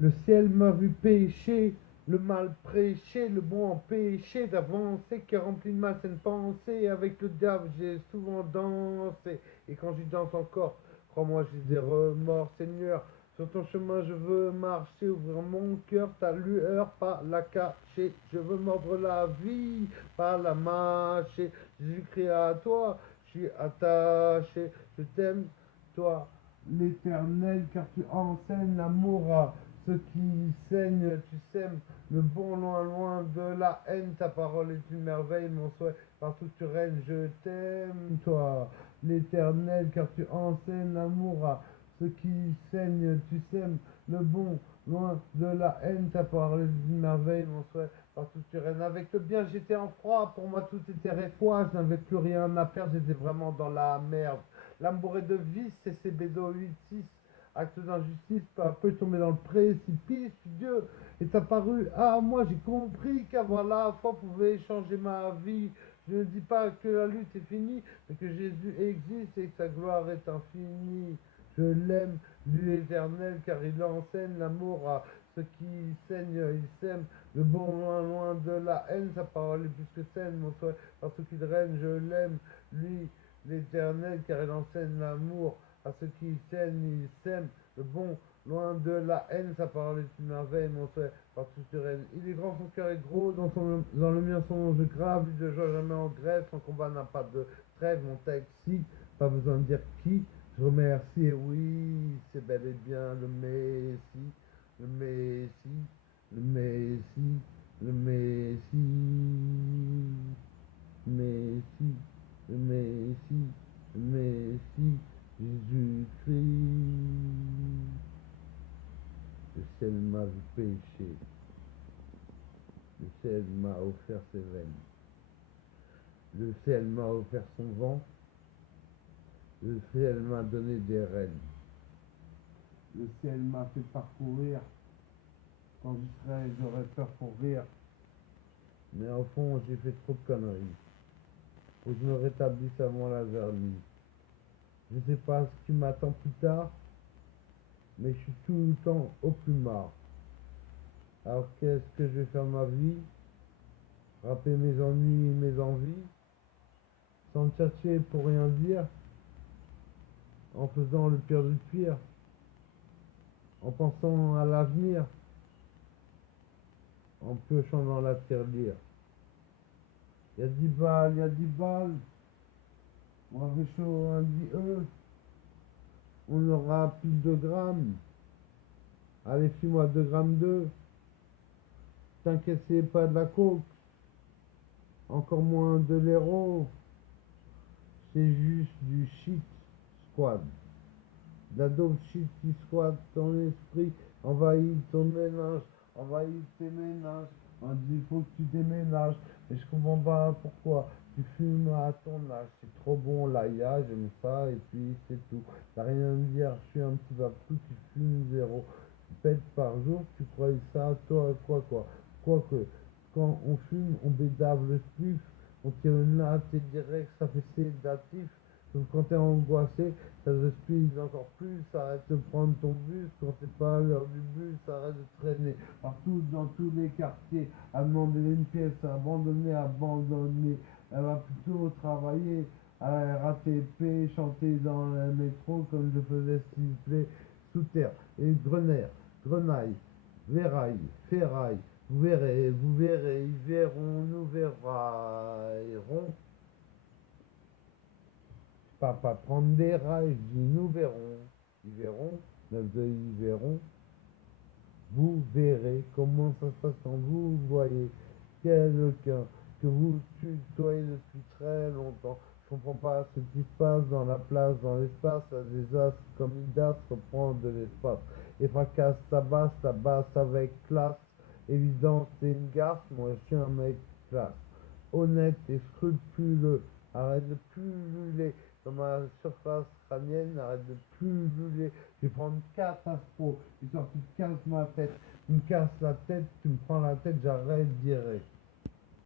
Le ciel m'a vu pécher, le mal prêcher, le bon empêcher d'avancer, qui remplit de malsaines pensées. Avec le diable, j'ai souvent dansé. Et quand j'y danse encore, crois-moi, j'ai des remords, Seigneur. Sur ton chemin, je veux marcher, ouvrir mon cœur, ta lueur, pas la cacher. Je veux mordre la vie, pas la mâcher. Jésus crie à toi, je suis attaché. Je t'aime, toi, l'Éternel, car tu enseignes l'amour à ceux qui saignent. Tu sèmes le bon loin, loin de la haine. Ta parole est une merveille, mon souhait. Partout tu règnes, je t'aime, toi, l'Éternel, car tu enseignes l'amour à ceux qui saignent. Tu sèmes le bon loin de la haine. Ta parole est une merveille, mon souhait. Partout tu règnes. Avec le bien, j'étais en froid. Pour moi, tout était réfois. Je n'avais plus rien à perdre. J'étais vraiment dans la merde. L'âme bourrée de vice, c'est CBDO 8-6. Acte d'injustice, peu à peu tomber dans le précipice. Dieu est apparu à moi. J'ai compris qu'avoir la foi pouvait changer ma vie. Je ne dis pas que la lutte est finie, mais que Jésus existe et que sa gloire est infinie. Je l'aime, lui éternel, car il enseigne l'amour à ceux qui saignent. Il sème le bon loin, loin de la haine. Sa parole est plus que saine, mon souhait, parce qu'il règne. Je l'aime, lui l'Éternel, car il enseigne l'amour à ceux qui saignent, il sème le bon, loin de la haine, sa parole est une merveille, mon souhait, partout sur elle. Il est grand, son cœur est gros, dans le mien son nom je grave, lui de joie jamais en grève, son combat n'a pas de trêve, mon taxi, pas besoin de dire qui, je remercie, et oui, c'est bel et bien le Messie, le Messie, le Messie, le Messie, Messie, le Messie, le Messie, Jésus-Christ. Le ciel m'a vu pécher, le ciel m'a offert ses veines, le ciel m'a offert son vent, le ciel m'a donné des rênes, le ciel m'a fait parcourir, quand j'y serais j'aurais peur pour rire, mais au fond j'ai fait trop de conneries, faut que je me rétablisse avant la vernie. Je sais pas ce qui m'attend plus tard, mais je suis tout le temps au plus marre. Alors qu'est-ce que je vais faire de ma vie? Rapper mes ennuis et mes envies, sans chercher pour rien dire, en faisant le pire du pire, en pensant à l'avenir, en piochant dans la tirelire. Y a 10 balles, y a 10 balles, on avait chaud un dit on aura plus de grammes. Allez, file-moi 2 grammes 2. T'inquiète, c'est pas de la coke, encore moins de l'héros, c'est juste du shit squad. De la dope shit qui squatte ton esprit, envahit ton ménage, envahit tes ménages. On dit faut que tu déménages, mais je comprends pas pourquoi tu fumes à ton âge. C'est trop bon l'aïa, j'aime ça, et puis c'est tout. T'as rien à me dire, je suis un petit vapou, tu fumes zéro. Tu pètes par jour, tu croyais ça, toi, quoi. Quoique, quand on fume, on bédave le spliff, on tire une latte et direct, ça fait sédatif. Donc quand t'es angoissé, ça se speed encore plus, ça arrête de prendre ton bus, quand t'es pas à l'heure du bus, ça arrête de traîner partout dans tous les quartiers, à demander une pièce, abandonner, elle va plutôt travailler à la RATP, chanter dans le métro comme je faisais s'il vous plaît, sous terre, et grenaille, véraille, ferraille, vous verrez, ils verront, nous verrons. Papa prendre des rails, je dis nous verrons, ils verront, 9 ils verront, vous verrez comment ça se passe quand vous voyez quelqu'un que vous tutoyez depuis très longtemps. Je comprends pas ce qui se passe dans la place, dans l'espace, un désastre comme Midas reprend de l'espace et fracasse ta basse avec classe. Évident, c'est une gaffe, moi je suis un mec classe, honnête et scrupuleux. Arrête de pulluler dans ma surface crânienne, arrête de pulluler. Je vais prendre 4 astros, histoire que tu te casses ma tête. Tu me casses la tête, tu me prends la tête, j'arrête.